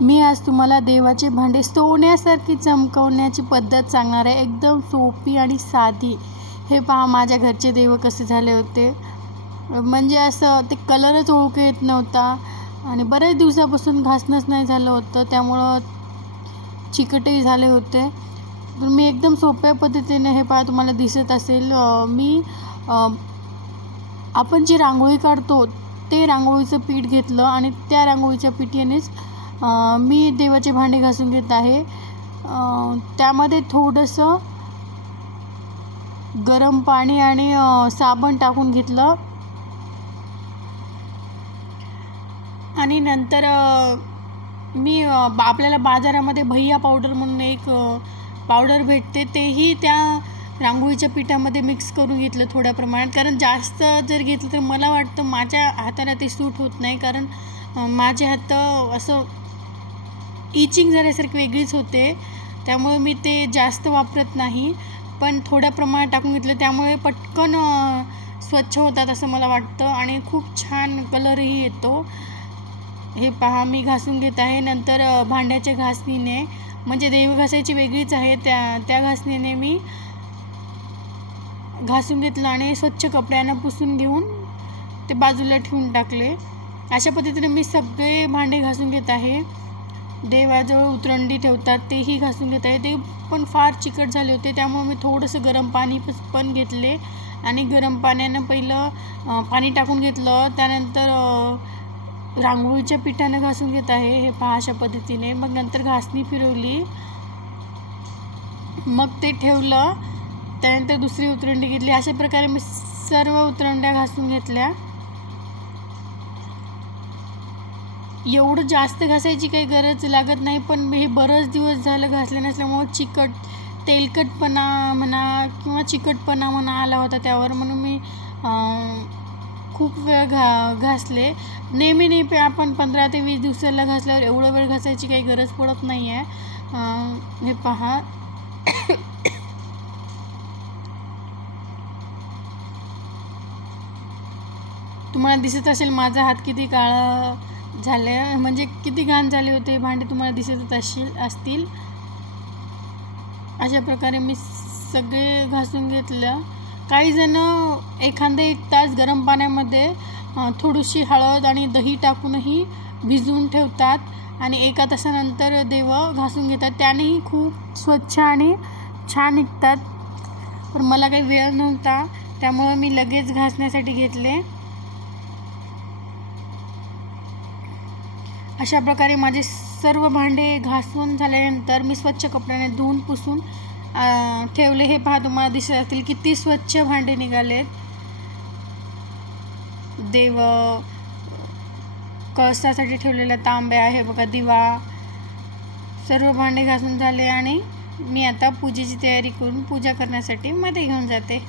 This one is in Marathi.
मी आज तुम्हाला देवाचे भांडे सोन्यासारखी चमकवण्याची पद्धत सांगणार आहे. एकदम सोपी आणि साधी. हे पहा माझ्या घरचे देव कसे झाले होते. म्हणजे असं ते कलरच ओळखू येत नव्हता. आणि बऱ्याच दिवसापासून घासणंच नाही झालं होतं. त्यामुळं चिकटही झाले होते. तर मी एकदम सोप्या पद्धतीने हे पहा तुम्हाला दिसत असेल. मी आपण जी रांगोळी काढतो ते रांगोळीचं पीठ घेतलं आणि त्या रांगोळीच्या पिठीनेच मी देवाचे भांडे घासून घेत आहे. त्यामध्ये थोडंसं गरम पाणी आणि साबण टाकून घेतलं. आणि नंतर मी बा- आपल्याला बाजारामध्ये भैया पावडर म्हणून एक पावडर भेटते. तेही त्या रांगोळीच्या पिठामध्ये मिक्स करून घेतलं थोड्या प्रमाणात. कारण जास्त जर घेतलं तर मला वाटतं माझ्या हाताला ते सूट होत नाही. कारण माझे हात असं इचिंग झाल्यासारखी वेगळीच होते. त्यामुळे मी ते जास्त वापरत नाही. पण थोड्या प्रमाणात टाकून घेतलं त्यामुळे पटकन स्वच्छ होतात असं मला वाटतं. आणि खूप छान कलरही येतो. हे पहा मी घासून घेत आहे. नंतर भांड्याच्या घासणीने म्हणजे देव घासायची वेगळीच आहे. त्या त्या घासणीने मी घासून घेतलं आणि स्वच्छ कपड्यानं पुसून घेऊन ते बाजूला ठेवून टाकले. अशा पद्धतीने मी सगळे भांडे घासून घेत आहे. देवाजवळ उतरंडी ठेवतात तेही घासून घेत आहे ते पण फार चिकट झाले होते त्यामुळे मी थोडंसं गरम पाणी पण घेतले. आणि गरम पाण्यानं पहिलं पाणी टाकून घेतलं. त्यानंतर रांगोळीच्या पिठानं घासून घेत आहे हे पहा अशा पद्धतीने. मग नंतर घासणी फिरवली. मग ते ठेवलं. त्यानंतर दुसरी उतरंडी घेतली. अशा प्रकारे मी सर्व उतरंड्या घासून घेतल्या. एवढं जास्त घासायची काही गरज लागत नाही पण हे बरंच दिवस झालं घासले नसल्यामुळं चिकट तेलकटपणा म्हणा किंवा चिकटपणा म्हणा आला होता त्यावर. म्हणून मी खूप वेळ घा घासले. नेहमी नेहमी आपण पंधरा ते वीस दिवसाला घासल्यावर एवढं वेळ घासायची काही गरज पडत नाही आहे हे पहा. तुम्हाला दिसत असेल माझा हात किती काळा झाले म्हणजे किती घाण झाले होते भांडे तुम्हाला दिसतच असेल असतील. अशा प्रकारे मी सगळे घासून घेतलं. काही जण एखादे एक तास गरम पाण्यामध्ये थोडीशी हळद आणि दही टाकूनही भिजवून ठेवतात आणि एका तासानंतर देव घासून घेतात. त्यानेही खूप स्वच्छ आणि छान निघतात. पण मला काही वेळ नव्हता त्यामुळं मी लगेच घासण्यासाठी घेतले. अशा प्रकारे माझे सर्व भांडे घासून झाल्यानंतर मी स्वच्छ कपड्याने धुवून पुसून ठेवले. हे पहा तुम्हाला दिसत असतील किती स्वच्छ भांडे निघालेत देव कळसासाठी ठेवलेला तांब्या आहे बघा दिवा. सर्व भांडे घासून झाले आणि मी आता पूजेची तयारी करून पूजा करण्यासाठी मध्ये घेऊन जाते.